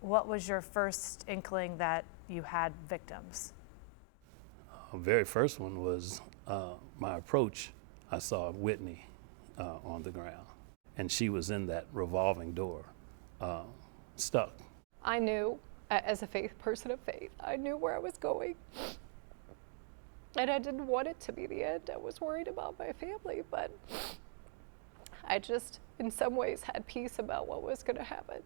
What was your first inkling that you had victims? The very first one was my approach. I saw Whitney on the ground, and she was in that revolving door, stuck. I knew, as a person of faith, I knew where I was going. And I didn't want it to be the end. I was worried about my family, but I just, in some ways, had peace about what was going to happen.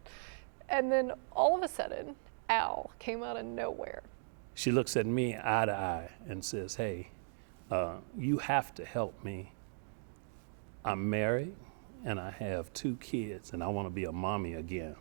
And then all of a sudden, Al came out of nowhere. She looks at me eye to eye and says, hey, you have to help me. I'm married and I have 2 kids and I want to be a mommy again.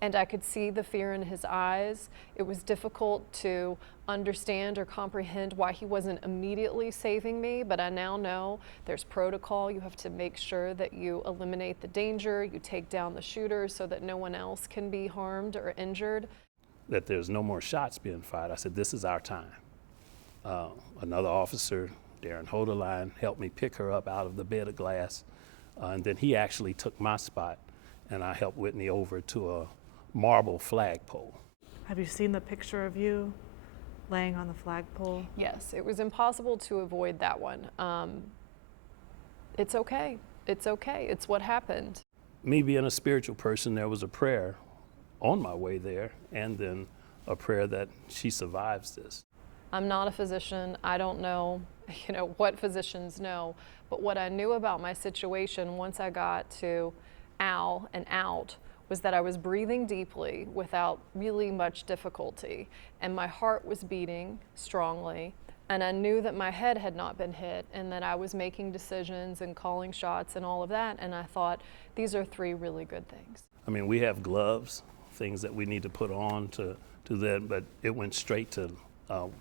And I could see the fear in his eyes. It was difficult to understand or comprehend why he wasn't immediately saving me, but I now know there's protocol. You have to make sure that you eliminate the danger, you take down the shooter so that no one else can be harmed or injured. That there's no more shots being fired. I said, this is our time. Another officer, Darren Hoderline, helped me pick her up out of the bed of glass. And then he actually took my spot and I helped Whitney over to a marble flagpole. Have you seen the picture of you laying on the flagpole? Yes, it was impossible to avoid that one. It's okay. It's okay. It's what happened. Me being a spiritual person, there was a prayer on my way there, and then a prayer that she survives this. I'm not a physician. I don't know, what physicians know, but what I knew about my situation once I got to Al and out was that I was breathing deeply without really much difficulty, and my heart was beating strongly, and I knew that my head had not been hit and that I was making decisions and calling shots and all of that, and I thought, these are 3 really good things. I mean, we have gloves, things that we need to put on to that, but it went straight to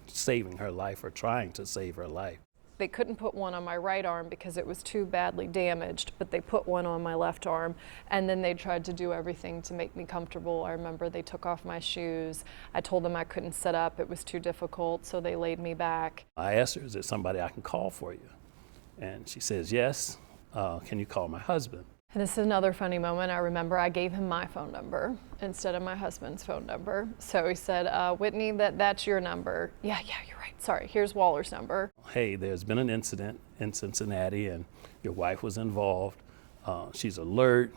saving her life or trying to save her life. They couldn't put one on my right arm because it was too badly damaged, but they put one on my left arm, and then they tried to do everything to make me comfortable. I remember they took off my shoes. I told them I couldn't sit up. It was too difficult, so they laid me back. I asked her, is there somebody I can call for you? And she says, yes. Can you call my husband? And this is another funny moment. I remember I gave him my phone number instead of my husband's phone number. So he said, Whitney, that's your number. Yeah, you're right. Sorry, here's Waller's number. Hey, there's been an incident in Cincinnati and your wife was involved. She's alert.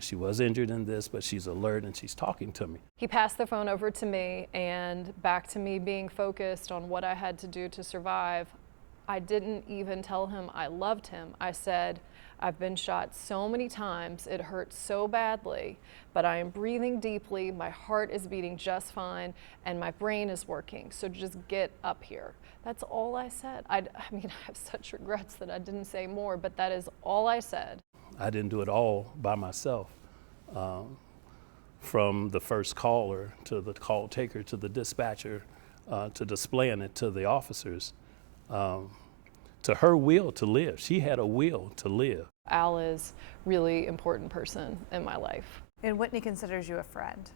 She was injured in this, but she's alert and she's talking to me. He passed the phone over to me, and back to me being focused on what I had to do to survive. I didn't even tell him I loved him. I said, I've been shot so many times, it hurts so badly, but I am breathing deeply, my heart is beating just fine, and my brain is working, so just get up here. That's all I said. I have such regrets that I didn't say more, but that is all I said. I didn't do it all by myself. From the first caller to the call taker to the dispatcher to displaying it to the officers. To her will to live. She had a will to live. Al is a really important person in my life. And Whitney considers you a friend.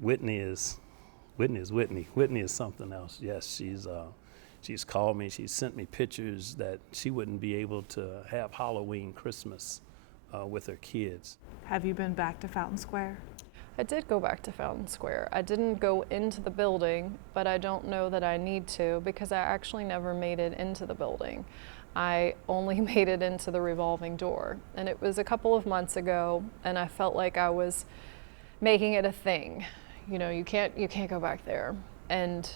Whitney is Whitney. Whitney is something else. Yes, she's called me. She's sent me pictures that she wouldn't be able to have Halloween, Christmas with her kids. Have you been back to Fountain Square? I did go back to Fountain Square. I didn't go into the building, but I don't know that I need to because I actually never made it into the building. I only made it into the revolving door. And it was a couple of months ago, and I felt like I was making it a thing. You can't go back there. And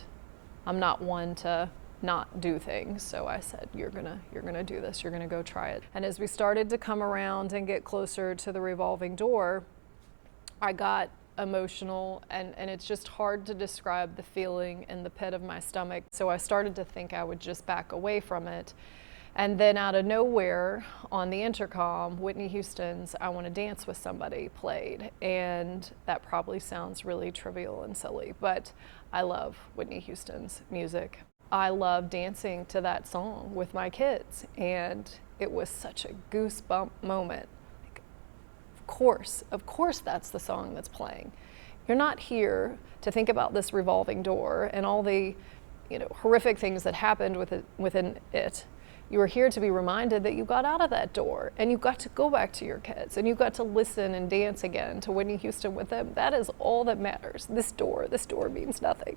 I'm not one to not do things, so I said, you're gonna do this, you're gonna go try it. And as we started to come around and get closer to the revolving door, I got emotional, and it's just hard to describe the feeling in the pit of my stomach. So I started to think I would just back away from it. And then out of nowhere, on the intercom, Whitney Houston's I Want to Dance with Somebody played. And that probably sounds really trivial and silly, but I love Whitney Houston's music. I love dancing to that song with my kids, and it was such a goosebump moment. Of course that's the song that's playing. You're not here to think about this revolving door and all the horrific things that happened within it. You are here to be reminded that you got out of that door and you got to go back to your kids and you got to listen and dance again to Whitney Houston with them. That is all that matters. This door means nothing.